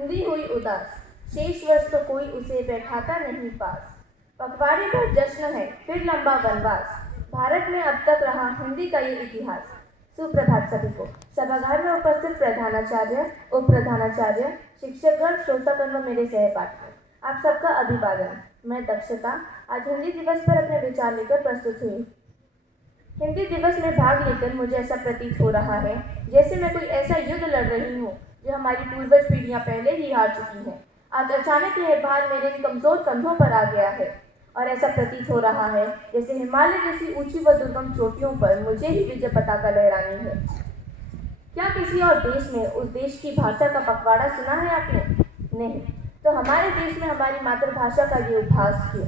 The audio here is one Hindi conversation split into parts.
हिंदी हुई उदास, शेष वर्ष तो कोई उसे बैठाता नहीं पास। पखवाड़े पर जश्न है, फिर लंबा वनवास, भारत में अब तक रहा हिंदी का ये इतिहास। सुप्रभात सभी को। सभागार में उपस्थित प्रधानाचार्य, उप प्रधानाचार्य, शिक्षकगण, श्रोतागण व मेरे सहपाठी, आप सबका अभिवादन। मैं दक्षता आज हिंदी दिवस पर अपने विचार लेकर प्रस्तुत हुई। हिंदी दिवस में भाग लेकर मुझे ऐसा प्रतीत हो रहा है जैसे मैं कोई ऐसा युद्ध लड़ रही हूँ जो हमारी पूर्वज पीढ़ियां पहले ही हार चुकी हैं। आज अचानक यह भार मेरे कमजोर कंधों पर आ गया है और ऐसा प्रतीत हो रहा है जैसे हिमालय जैसी ऊंची व दुर्गम चोटियों पर मुझे ही विजय पताका लहरानी है। क्या किसी और देश में उस देश की भाषा का पखवाड़ा सुना है आपने? नहीं, तो हमारे देश में हमारी मातृभाषा का ये उपहास क्यों?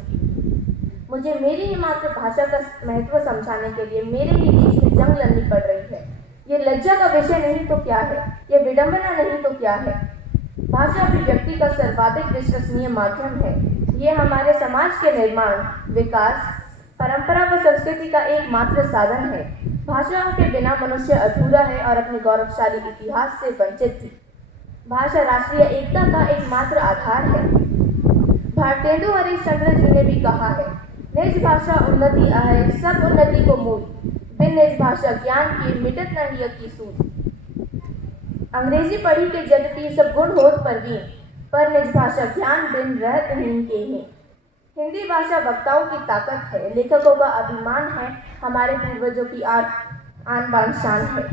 मुझे मेरी ही मातृभाषा का महत्व समझाने के लिए मेरे ही देश में जंग लड़नी पड़ रही है। ये लज्जा का विषय नहीं तो क्या है? ये विडंबना नहीं तो क्या है? भाषा अभिव्यक्ति का सर्वाधिक विश्वसनीय माध्यम है। ये हमारे समाज के निर्माण, विकास, परंपरा व संस्कृति का एकमात्र साधन है। भाषा के बिना मनुष्य अधूरा है और अपने गौरवशाली इतिहास से वंचित थी। भाषा राष्ट्रीय एकता का एकमात्र आधार है। भारतेंदु हरिश्चंद्र जी ने भी कहा है, निज भाषा उन्नति आहे, सब उन्नति को मूल, बिन निज भाषा ज्ञान की मिटत न हिय की सूझ। अंग्रेजी पढ़ी के यद्यपि सब गुण होत परवीन, पर निज भाषा ज्ञान बिन रहत हीन के ही। हिंदी भाषा वक्ताओं की ताकत है, लेखकों का अभिमान है, हमारे पूर्वजों की आन बान शान है।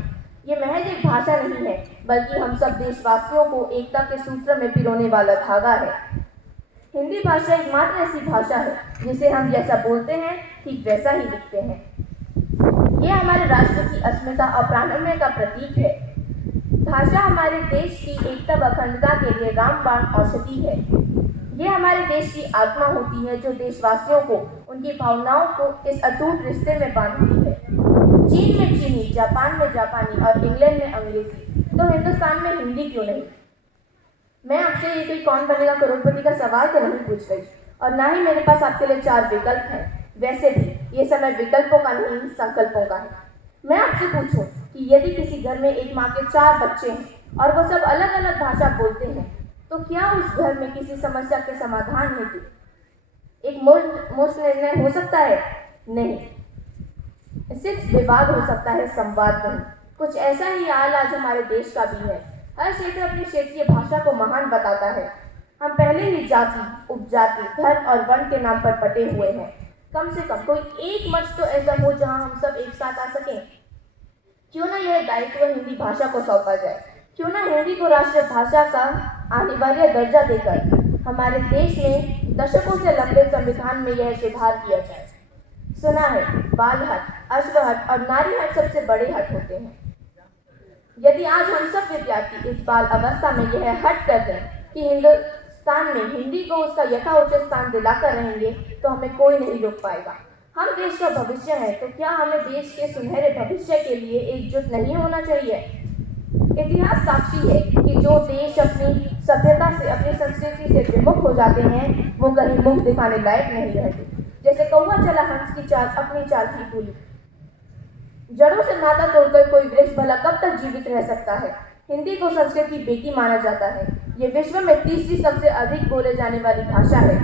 ये महज एक भाषा नहीं है, बल्कि हम सब देशवासियों को एकता के सूत्र में पिरोने वाला धागा है। हिंदी भाषा एकमात्र ऐसी भाषा है जिसे हम जैसा बोलते हैं ठीक वैसा ही लिखते हैं। ये हमारे राष्ट्र की अस्मिता और प्राणमय का प्रतीक है। भाषा हमारे देश की एकता व अखंडता के लिए रामबाण औषधि है। ये हमारे देश की आत्मा होती है जो देशवासियों को, उनकी भावनाओं को इस अटूट रिश्ते में बांधती है। चीन में चीनी, जापान में जापानी और इंग्लैंड में अंग्रेजी, तो हिंदुस्तान में हिंदी क्यों नहीं? मैं आपसे ये कोई कौन बनेगा करोड़पति का सवाल तो नहीं पूछ रही, और ना ही मेरे पास आपके लिए 4 विकल्प हैं। वैसे भी ये समय विकल्पों का नहीं, संकल्पों का है। मैं आपसे पूछूं कि यदि किसी घर में एक माँ के 4 बच्चे हैं और वो सब अलग अलग भाषा बोलते हैं, तो क्या उस घर में किसी समस्या के समाधान हेतु एक मुश्त निर्णय हो सकता है? नहीं, सिर्फ विवाद हो सकता है, संवाद नहीं। कुछ ऐसा ही हाल आज हमारे देश का भी है। हर क्षेत्र अपनी क्षेत्रीय भाषा को महान बताता है। हम पहले ही जाति, उपजाति, धर्म और वर्ण के नाम पर बटे हुए हैं। कम से कम कोई एक मंच तो ऐसा हो जहां हम सब एक साथ आ सकें। क्यों ना यह दायित्व हिंदी भाषा को सौंपा जाए? क्यों ना हिंदी को राष्ट्रीय भाषा का अनिवार्य दर्जा देकर हमारे देश में दशकों से लंबे संविधान में यह सुधार किया जाए। सुना है बाल हट, अश्व और नारी हट सबसे बड़े हट होते हैं। यदि आज हम सब विद्यार्थी इस बाल अवस्था में यह हट कर दें कि हिंदुस्तान में हिंदी को उसका यथाउचित स्थान दिलाकर रहेंगे, तो हमें कोई नहीं रोक पाएगा। हम देश का भविष्य है, तो क्या हमें देश के सुनहरे भविष्य के लिए एकजुट नहीं होना चाहिए? इतिहास साक्षी है कि जो देश अपनी सभ्यता से, अपनी संस्कृति से विमुख हो जाते हैं, वो कहीं मुख दिखाने लायक नहीं रहते। जैसे कौवा चला हंस की चाल, अपनी चाल की भूली। जड़ों से नाता तोड़कर कोई वृक्ष भला कब तक जीवित रह सकता है? हिंदी को संस्कृत की बेटी माना जाता है। ये विश्व में तीसरी सबसे अधिक बोले जाने वाली भाषा है।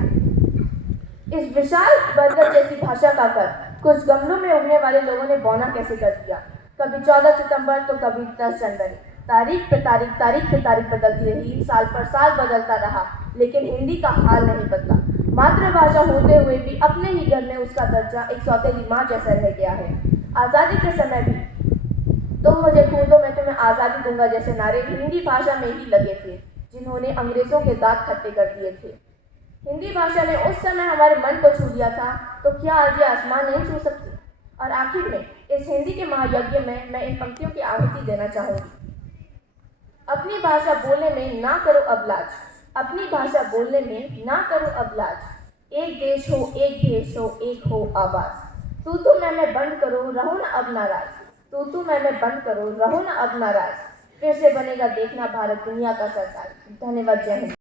इस विशाल बरगद जैसी भाषा का कर कुछ गमलों में उगने वाले लोगों ने बौना कैसे कर दिया। कभी 14 सितंबर तो कभी 10 जनवरी, तारीख पे तारीख बदलती रही, साल पर साल बदलता रहा, लेकिन हिंदी का हाल नहीं बदला। मातृभाषा होते हुए भी अपने ही घर में उसका दर्जा एक सौतेली माँ जैसा रह गया है। आज़ादी के समय भी तुम मुझे खो दो मैं तुम्हें आज़ादी दूंगा जैसे नारे हिंदी भाषा में ही लगे थे, जिन्होंने अंग्रेजों के दांत खट्टे कर दिए थे। हिंदी भाषा ने उस समय हमारे मन को छू लिया था, तो क्या आज ये आसमान नहीं छू सकती? और आखिर में इस हिंदी के महायज्ञ में मैं इन पंक्तियों की आहुति देना चाहूँगी। अपनी भाषा बोलने में ना करो अब लाज, अपनी भाषा बोलने में ना करो अब लाज। एक देश हो, एक भेष हो, एक हो आवाज़। तू मैं बंद करो, रहो ना अब नाराज। तू मैं बंद करो, रहो ना अब नाराज। फिर से बनेगा देखना भारत दुनिया का सरताज। धन्यवाद। जय हिंद।